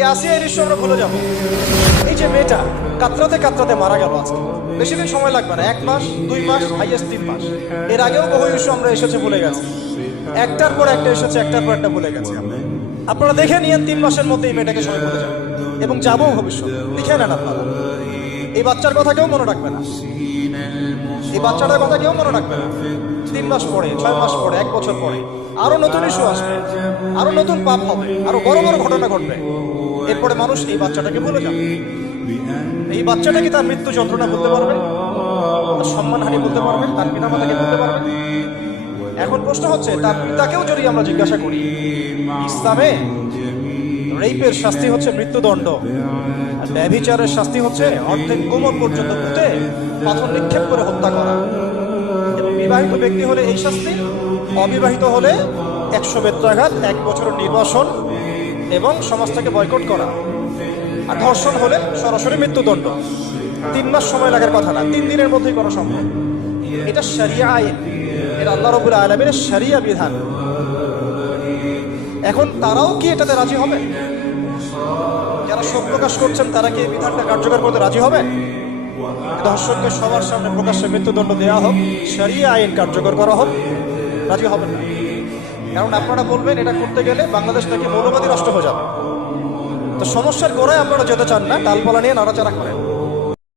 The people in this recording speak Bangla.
এই আসিয়া এই দৃশ্য আমরা ভুলে যাবো। এই যে মেয়েটা কাতরাতে কাতরাতে মারা গেল আজকে, বেশি দিন সময় লাগবে না, 1 মাস 2 মাস হাইয়েস্ট 3 মাস। এর আগেও বহু ইস্যু আমরা এসেছে ভুলে গেছি, একটার পর একটা এসেছে, একটার পর একটা ভুলে গেছি। আপনারা দেখে নিয়েন 3 মাসের মধ্যে এই মেয়েটাকে সবাই ভুলে যাবে এবং যাবো ভবিষ্যৎ। লিখে নেন আপনারা, এই বাচ্চার কথা কেউ মনে রাখবে না, এই বাচ্চাটার কথা কেউ মনে রাখবে না। 3 মাস পরে, 6 মাস পরে, 1 বছর পরে আরো নতুন ইস্যু আসবে, আরো নতুন পাপ হবে, আরো বড় বড় ঘটনা ঘটবে। এরপরে মানুষ এই বাচ্চাটাকে ভুলে যাবে। এই বাচ্চাটা কি তার মৃত্যু যন্ত্রণা বলতে পারবে, তার সম্মানহানি বলতে পারবে, তার পিতামাতাকে বলতে পারবে? এখন প্রশ্ন হচ্ছে, তার পিতাকেও যদি আমরা জিজ্ঞাসা করি, ইসলামে রেপের শাস্তি হচ্ছে মৃত্যুদণ্ড, আর ব্যভিচারের শাস্তি হচ্ছে অর্ধেক কোমর পর্যন্ত পুঁতে পাথর নিক্ষেপ করে হত্যা করা। এবং বিবাহিত ব্যক্তি হলে এই শাস্তি, অবিবাহিত হলে 100 বেত্রাঘাত, 1 বছরের নির্বাসন এবং সমাজ থেকে বয়কট করা। আর ধর্ষণ হলে সরাসরি মৃত্যুদণ্ড। 3 মাস সময় লাগার কথা না, 3 দিনের মধ্যেই করা সম্ভব। এটা শরিয়া আইন, এটা আল্লাহ রাব্বুল আলামিনের শরিয়া বিধান। এখন তারাও কি এটাতে রাজি হবে? যারা শোক প্রকাশ করছেন তারা কি এই বিধানটা কার্যকর করতে রাজি হবে? ধর্ষণকে সবার সামনে প্রকাশ্যে মৃত্যুদণ্ড দেওয়া হোক, শরিয়া আইন কার্যকর করা হোক, রাজি হবেন না। কারণ আপনারা বলবেন এটা করতে গেলে বাংলাদেশ নাকি মৌলবাদী রাষ্ট্র হয়ে যাবে। তো সমস্যার গোড়ায় আপনারা যেতে চান না, ডালপালা নিয়ে নাড়াচাড়া করেন।